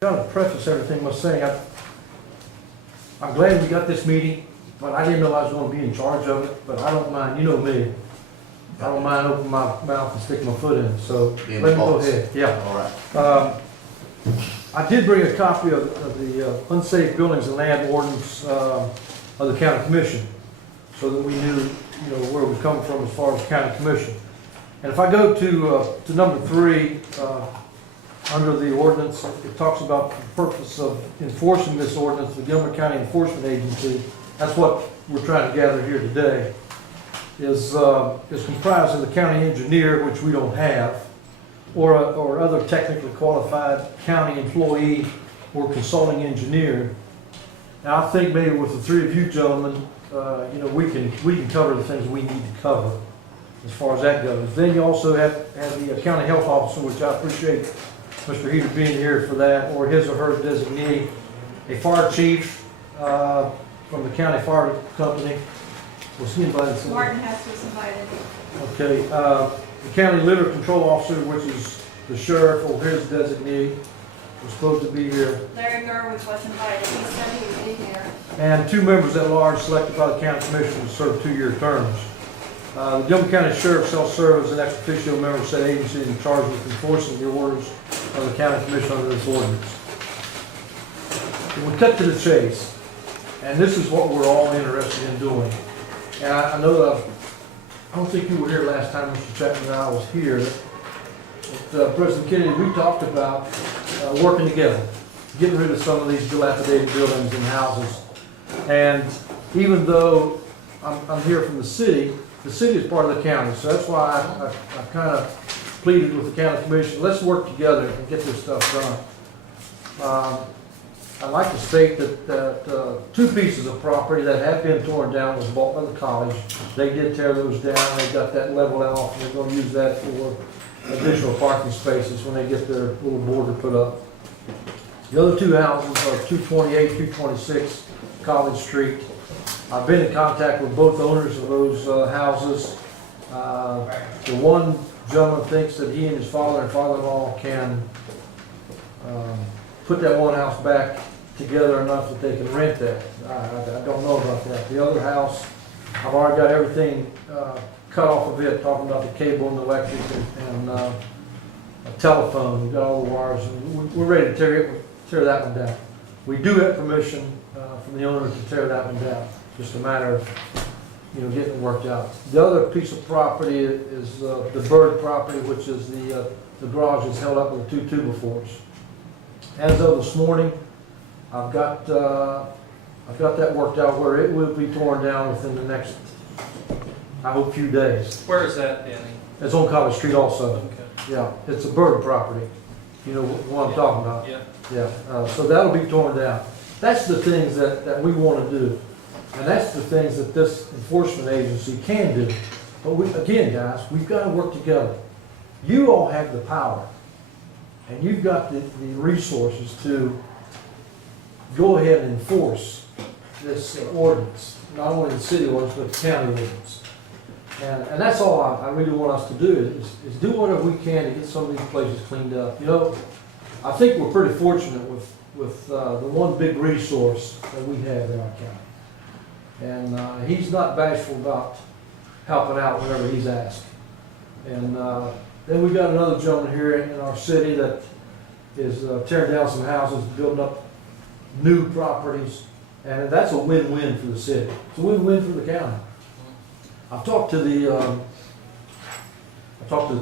Kind of preface everything by saying I'm glad we got this meeting, but I didn't know I was going to be in charge of it. But I don't mind, you know me. I don't mind opening my mouth and sticking my foot in it. So let me go ahead. Yeah. All right. I did bring a copy of the Unsafe Buildings and Land Ordinance of the County Commission, so that we knew, where we're coming from as far as County Commission. And if I go to number 3. Under the ordinance, it talks about the purpose of enforcing this ordinance, the Gilmer County Enforcement Agency. That's what we're trying to gather here today. Is comprised of the county engineer, which we don't have, or other technically qualified county employee or consulting engineer. Now, I think maybe with the 3 of you gentlemen, we can cover the things we need to cover as far as that goes. Then you also have the county health officer, which I appreciate Mr. Heater being here for that, or his or her designee, a fire chief from the county fire company. Was he invited? Martin has was invited. Okay, the county litter control officer, which is the sheriff or his designee, was supposed to be here. Larry Gerwitz was invited. He said he would be here. And 2 members at large selected by the county commission to serve 2-year terms. The Gilmer County Sheriff shall serve as an ex officio member of said agency in charge with enforcing the orders of the county commission under this ordinance. And we cut to the chase, and this is what we're all interested in doing. And I know that I don't think you were here last time, Mr. Chapman, and I was here. But, President Kennedy, we talked about working together, getting rid of some of these dilapidated buildings and houses. And even though I'm here from the city is part of the county, so that's why I kind of pleaded with the county commission, let's work together and get this stuff done. I'd like to state that 2 pieces of property that have been torn down was bought by the college. They did tear those down, they got that leveled off, and they're going to use that for additional parking spaces when they get their little border put up. The other 2 houses are 228, 226 College Street. I've been in contact with both owners of those houses. The one gentleman thinks that he and his father and father-in-law can put that one house back together enough that they can rent that. I don't know about that. The other house, I've already got everything cut off of it, talking about the cable and the electric and a telephone. We've got all the wires, and we're ready to tear that one down. We do have permission from the owner to tear that one down. Just a matter of, getting it worked out. The other piece of property is the Bird property, which is the garage is held up with 2 2x4s. As of this morning, I've got that worked out where it will be torn down within the next, I hope, few days. Where is that, Danny? It's on College Street also. Okay. Yeah, it's a Bird property. You know what I'm talking about? Yeah. Yeah. So that'll be torn down. That's the things that we want to do. And that's the things that this enforcement agency can do. But again, guys, we've got to work together. You all have the power, and you've got the resources to go ahead and enforce this ordinance, not only the city ordinance, but the county ordinance. And that's all I really want us to do is do whatever we can to get some of these places cleaned up. I think we're pretty fortunate with the one big resource that we have in our county. And he's not bashful about helping out whenever he's asked. And then we've got another gentleman here in our city that is tearing down some houses, building up new properties, and that's a win-win for the city. It's a win-win for the county. I've talked to the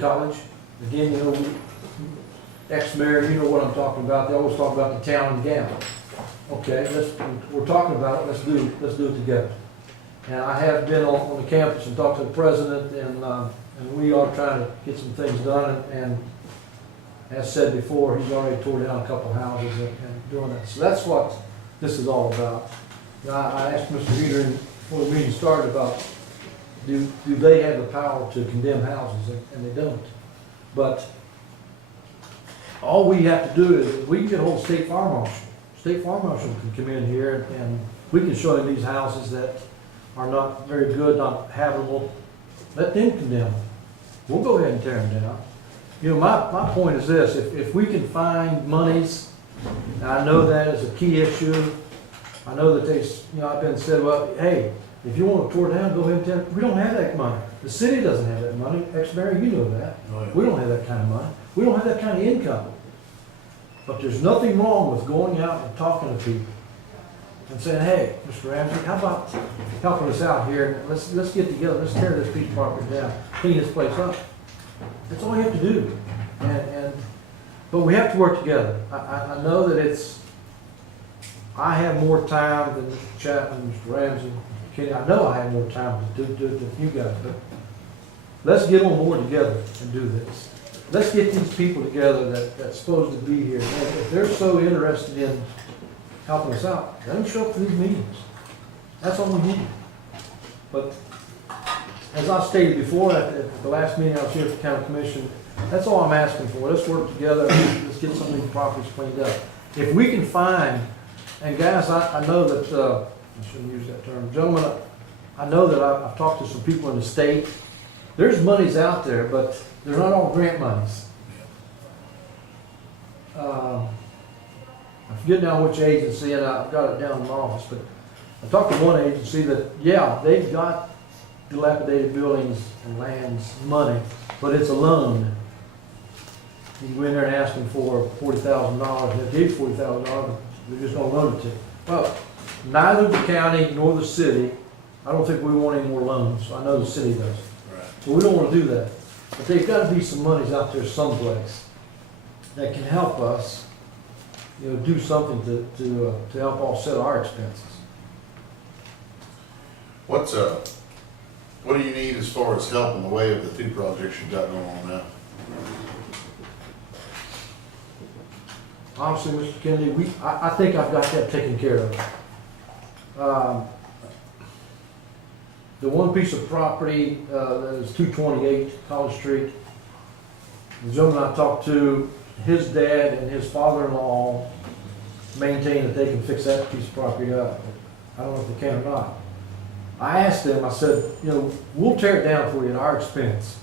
college. Again, ex-mayor, you know what I'm talking about. They always talk about the town and gown. Okay, we're talking about it. Let's do it together. And I have been on the campus and talked to the president, and we are trying to get some things done. And as said before, he's already tore down a couple houses and doing that. So that's what this is all about. I asked Mr. Heater before the meeting started about do they have the power to condemn houses, and they don't. But all we have to do is we can get a hold of State Fire Marshal. State Fire Marshal can come in here and we can show them these houses that are not very good, not habitable. Let them condemn them. We'll go ahead and tear them down. My point is this: if we can find monies And I know that is a key issue. I know that I've been said, well, hey, if you want to tore down, go ahead and we don't have that money. The city doesn't have that money. Ex-mayor, you know that. Oh, yeah. We don't have that kind of money. We don't have that kind of income. But there's nothing wrong with going out and talking to people and saying, hey, Mr. Ramsey, how about helping us out here? Let's get together. Let's tear this piece of property down, clean this place up. That's all you have to do. But we have to work together. I know that I have more time than Mr. Chapman, Mr. Ramsey, Mr. Kenny. I know I have more time to do it than you guys, but let's get on board together and do this. Let's get these people together that's supposed to be here. And if they're so interested in helping us out, let them show up to these meetings. That's all we need. But as I stated before, at the last meeting I was here at the county commission, that's all I'm asking for. Let's work together. Let's get some of these properties cleaned up. If we can find, and guys, I know that, I shouldn't use that term, gentlemen, I know that I've talked to some people in the state. There's monies out there, but they're not all grant monies. I forget now which agency, and I've got it down in my office, but I talked to one agency that, yeah, they've got dilapidated buildings and lands money, but it's a loan. You can go in there and ask them for $40,000, they give you $40,000, they're just gonna loan it to you. Well, neither the county nor the city, I don't think we want any more loans. I know the city does. Right. So we don't want to do that. But there's got to be some monies out there someplace that can help us, do something to help offset our expenses. What do you need as far as help in the way of the two projects you've got going on now? Honestly, Mr. Kennedy, I think I've got that taken care of. The one piece of property that is 228 College Street, the gentleman I talked to, his dad and his father-in-law maintain that they can fix that piece of property up. I don't know if they can or not. I asked them, I said, we'll tear it down for you at our expense.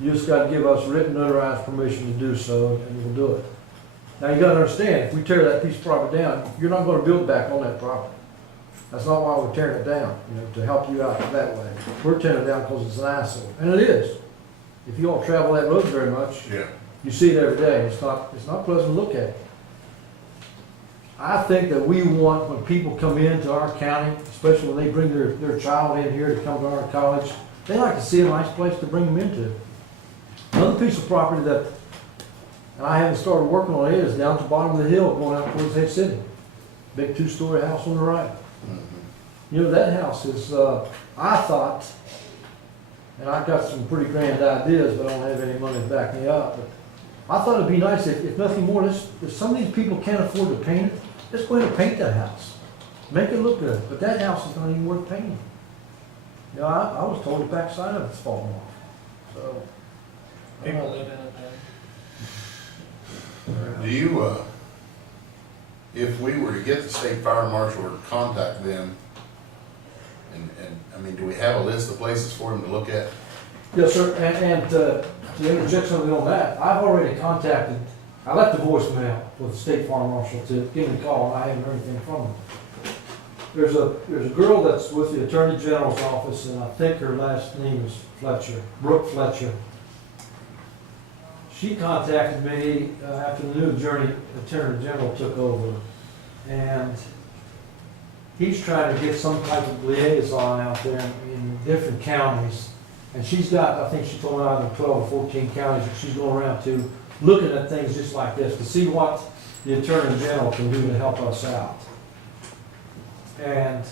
You just got to give us written notarized permission to do so, and we'll do it. Now you got to understand, if we tear that piece of property down, you're not going to build back on that property. That's not why we're tearing it down, to help you out that way. We're tearing it down because it's an eyesore, and it is. If you all travel that road very much, Yeah. you see it every day. It's not pleasant to look at. I think that we want, when people come into our county, especially when they bring their child in here to come to our college, they like to see a nice place to bring them into. Another piece of property that, and I haven't started working on it, is down at the bottom of the hill going out towards Head City. Big 2-story house on the right. That house is, I thought, and I've got some pretty grand ideas, but I don't have any money to back me up, but I thought it'd be nice if nothing more, if some of these people can't afford to paint it, let's go ahead and paint that house. Make it look good, but that house is not even worth painting. I was told the backside of it's falling off, so. People live in it then. Do you, if we were to get the state fire marshal or contact them, and do we have a list of places for them to look at? Yes, sir, and to interject something on that, I've already contacted, I left a voicemail with the state fire marshal to give me a call, and I haven't heard anything from him. There's a girl that's with the Attorney General's office, and I think her last name is Fletcher, Brooke Fletcher. She contacted me after the new Attorney General took over, and he's trying to get some type of liaison out there in different counties. And she's got, I think she told me either 12 or 14 counties that she's going around to, looking at things just like this, to see what the Attorney General can do to help us out. And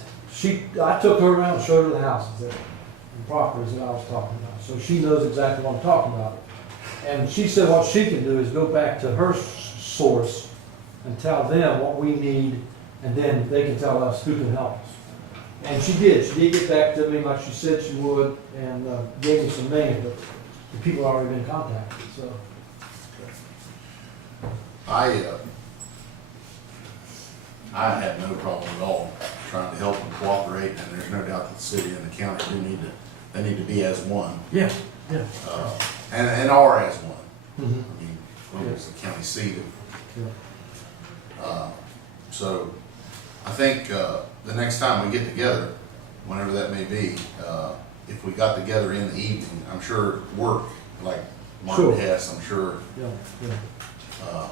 I took her around and showed her the houses and properties that I was talking about. So she knows exactly what I'm talking about. And she said what she can do is go back to her source and tell them what we need, and then they can tell us who can help us. And she did. She did get back to me like she said she would, and gave me some names, but the people have already been contacted. So I have no problem at all trying to help and cooperate, and there's no doubt that the city and the county they need to be as one. yeah. And are as one. Mm-hmm. Well, it's the county seat. Yeah. So I think, the next time we get together, whenever that may be, if we got together in the evening, I'm sure work, like Sure. Martin Hess, I'm sure, Yeah, yeah.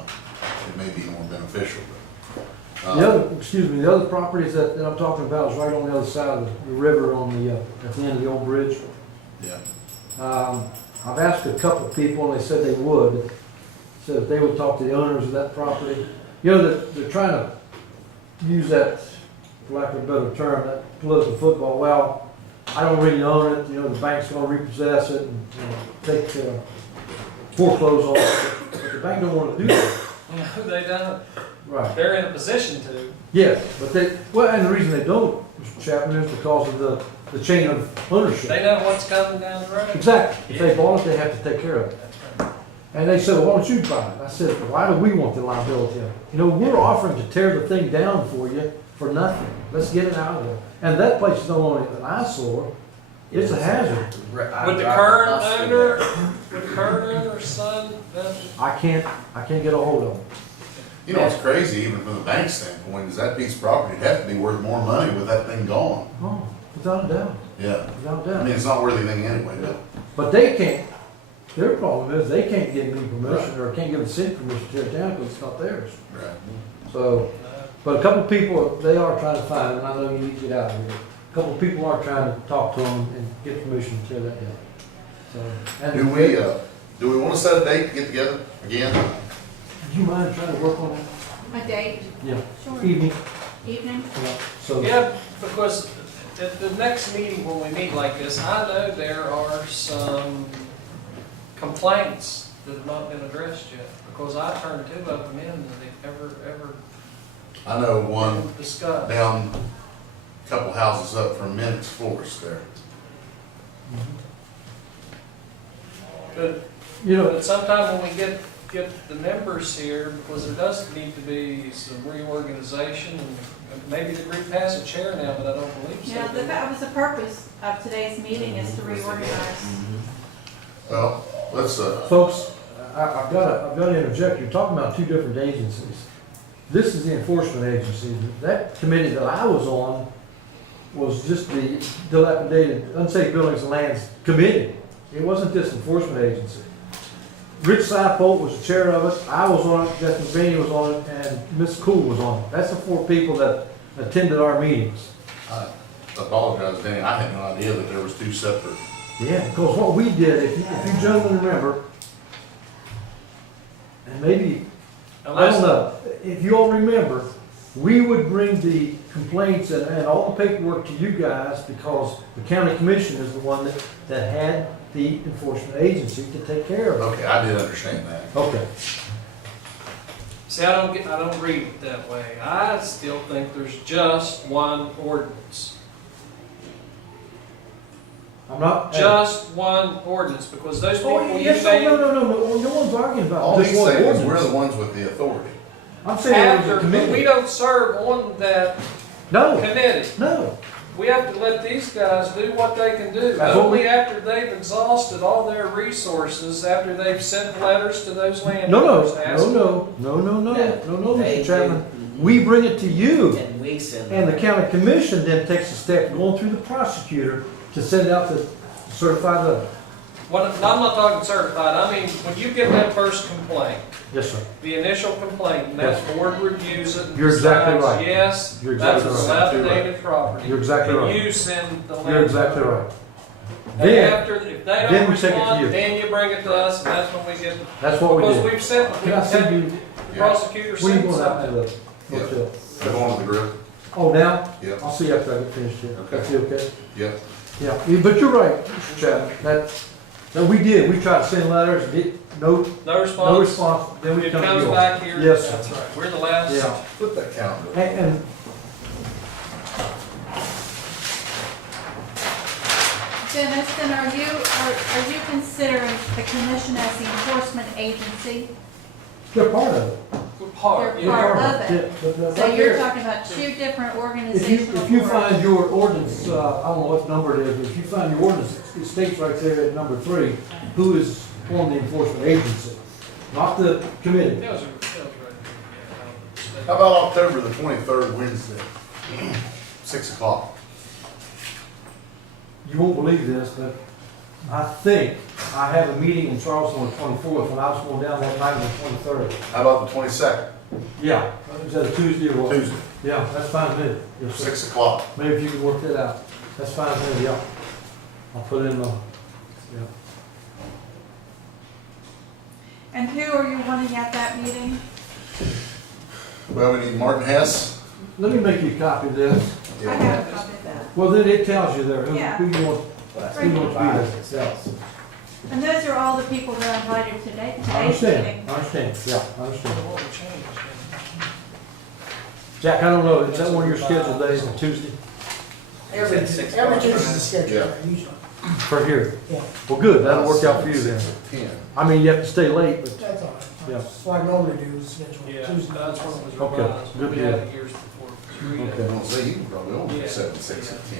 it may be more beneficial. The other, excuse me, the other properties that I'm talking about is right on the other side of the river on the, at the end of the old bridge. Yeah, I've asked a couple of people, and they said they would, said if they would talk to the owners of that property. You know, they're trying to use that, for lack of a better term, that political football. Well, I don't really own it, you know, the bank's gonna repossess it and, take, foreclose on it, but the bank don't wanna do that. No, they don't. Right. They're in a position to. Yes, but they, well, and the reason they don't, Mr. Chapman, is because of the chain of ownership. They know what's coming down the road. Exactly. If they bought it, they have to take care of it. That's right. And they said, well, why don't you buy it? I said, why do we want the liability of it? You know, we're offering to tear the thing down for you for nothing. Let's get it out of there. And that place is not only an eyesore, it's a hazard. Would the current owner's son, I can't get a hold of them. you know, it's crazy, even from the bank standpoint, is that piece of property would have to be worth more money with that thing gone. Oh, without a doubt, Yeah, without a I doubt. mean, it's not worth anything anyway, but, But they can't, their problem is they can't give me permission or can't give the city permission to tear it down because it's not theirs. right. So, but a couple of people, they are trying to find it, and I know you need to get out of here. A couple of people are trying to talk to them and get permission to tear that down. So, and Do we wanna set a date to get together again? do you mind trying to work on that? A date, Yeah, sure, evening. evening. Yeah. So, yeah, because at the next meeting when we meet like this, I know there are some complaints that have not been addressed yet. Because I turned two of them in and they ever I know one discussed. down a couple houses up from Minix Forest there. But you know, But sometime when we get the members here, because there does need to be some reorganization, and maybe the group has a chair now, but I don't believe so. Yeah, that was the purpose of today's meeting, is to reorganize. Well, let's, folks, I've got to interject. You're talking about two different agencies. This is the enforcement agency. That committee that I was on was just the dilapidated, unsafe buildings and lands committee. It wasn't this enforcement agency. Rich Seipold was the chair of it. I was on it, Jeff McBaney was on it, and Ms. Cool was on it. That's the four people that attended our meetings. I apologize, Danny, I had no idea that there was two separate. Yeah, because what we did, if you gentlemen remember, and maybe, I don't know, if you all remember, we would bring the complaints and all the paperwork to you guys because the county commission is the one that had the enforcement agency to take care of it. Okay, I did understand that. Okay. See, I don't read it that way. I still think there's just one ordinance. I'm not. Just one ordinance, because those people Oh, you yes, made. no one's arguing about All this he's one saying is ordinance. we're the ones with the authority. I'm saying it was After, a but committee. we don't serve on that No, committee. no. We have to let these guys do what they can do. That's what Only we- after they've exhausted all their resources, after they've sent letters to those No, landowners to ask. no, They Mr. Chapman. do. We bring it to you. And we send And the them. county commission then takes a step going through the prosecutor to send out the certified letter. What, I'm not talking certified, I mean, when you get that first complaint, Yes, sir. the initial complaint, and that board reviews it and You're exactly decides, right. yes, You're that's a exactly right. dilapidated property. You're exactly And right. you send the landowner. You're exactly right. And Then, after, if they then don't we take it to respond, you. then you bring it to us, and that's when we get, that's what we because did. we've sent, Can I send you, the prosecutor when you sent going out to something. the hotel? They're going to the grill? Oh, now? Yep, I'll see you after I get finished here. Okay. That's okay? yep. Yeah, but you're right, Mr. Chapman. That we did. We tried to send letters, get no No response. response, then we It come to comes you. back here. Yes, sir. That's right, we're the last. Yeah. Put that calendar. And Dennis, then are you considering the commission as the enforcement agency? they're part of it. We're part, They're yeah. part of it. Yeah, but So right you're there. talking about two different If organizational you boards. find your ordinance, I don't know what number it is, but if you find your ordinance, it states right there at number 3, who is on the enforcement agency, not the committee. That was right there, yeah, How about October the 23rd, Wednesday, 6 o'clock? You won't believe this, but I think I have a meeting in Charleston on the 24th, and I was going down that night on the 23rd. How about the 22nd, Yeah, is that a Tuesday or what? Tuesday, Yeah, that's fine with me. Yes, sir. 6 o'clock? Maybe if you could work that out. That's fine with me, yeah. I'll put it in, yeah. And who are you wanting at that meeting? Well, we need Martin Hess. Let me make you a copy of this. I have a copy of that. Well, then it tells you there Yeah. who you want, who you want to be there. And those are all the people that I invited today, I today's meeting. understand, I understand, yeah, I understand. What would change? Jack, I don't know, is that one of your scheduled days on Tuesday Every Tuesday's scheduled, usually. for here? Yeah, Well, good, that'll work out for you then. 10. I mean, you have to stay late, but, that's all right. Yeah. That's what I normally do, is schedule Yeah, Tuesday. that's when it was Okay, revised. good We had deal. it years before. Okay. I don't say you can probably only Yeah. do 7, 6, and 10.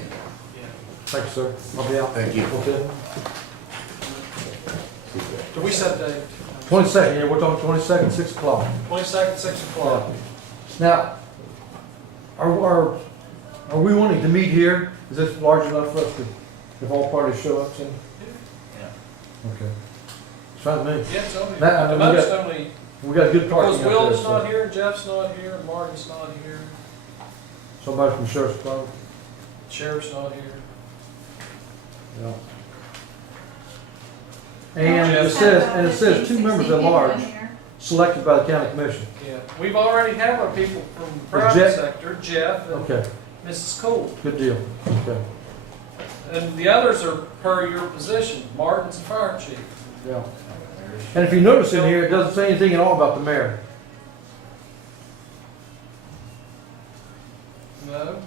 Yeah. thank you, sir. I'll be out. Thank you. Okay. Do we set date? 22nd, yeah, we're talking 22nd, 6 o'clock. 22nd, 6 o'clock. Now, are we wanting to meet here? Is this large enough for us to, if all parties show up, Cindy? Yeah. Okay. It's fine with me. Yeah, it's only, That- at the we most got- only, We got good parking because out there, Will's not so here, Jeff's not here, Martin's not here, somebody from Sheriff's Department. Sheriff's not here. Yeah. And it says 2 members at large selected by the county commission. Yeah, we've already have our people from the Jeff? private sector, Jeff and Okay, Mrs. Cole. good deal. Okay, And the others are per your position, Martin's the fire chief. yeah. And if you notice in here, it doesn't say anything at all about the mayor. No,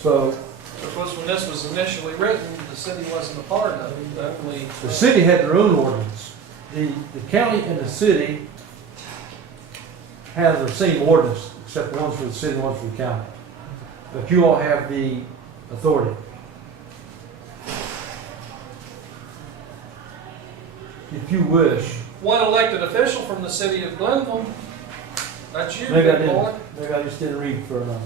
So because when this was initially written, the city wasn't a part of it, only. the city had their own ordinance. The county and the city have the same ordinance, except one's for the city, one's for the county. But you all have the authority. If you wish, One elected official from the city of Glenville, that's you, maybe I big boy. didn't, maybe I just didn't read for enough.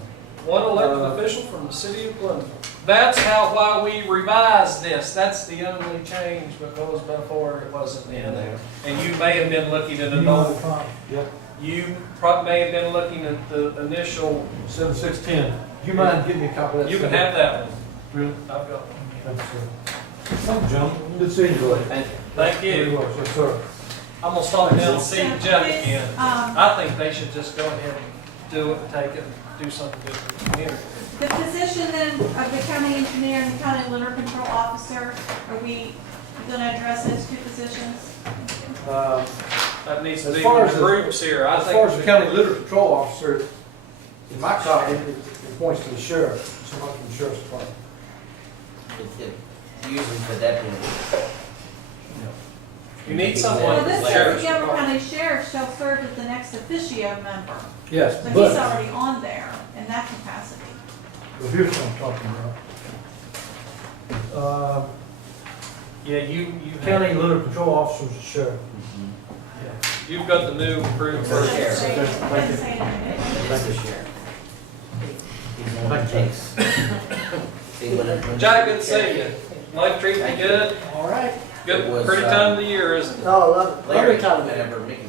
One elected official from the city of Glenville. That's why we revised this. That's the only change, because before it wasn't in there. And you may have been looking at an old, Yep. you probably may have been looking at the initial, 7610. Do you mind giving me a copy of that? you can have that one. Really? I've got one. Thanks, sir. Thank you, John. Good seeing you, buddy. Thank Very you. much, yes, sir. I'm gonna stop down and see Jeff again. Um, I think they should just go ahead and do it, and take it, and do something good for the community. The position then of the county engineer and the county litter control officer, are we gonna address those 2 positions? That needs to As be far with as the the- groups here. I As think far as we the should- county litter control officer, in my copy, it points to the sheriff, someone from the sheriff's department. It usually the deputy. You need Well, someone. this from says Sheriff's the Gilmer Department. County Sheriff shall serve as the next officio member. Yes, So he's but, already on there in that capacity. but here's what I'm talking about. Yeah, you County litter control officer is the sheriff. You've got the new approved For version. sheriff. Say- Okay, thank you. say it in it. It's the sheriff. He's the one that Thank you. takes. See, when Jack, good to see you. Life treating you good? All right. It Good, was, pretty time of the year, isn't it? No, I love it. Larry, Every time. whenever Mickey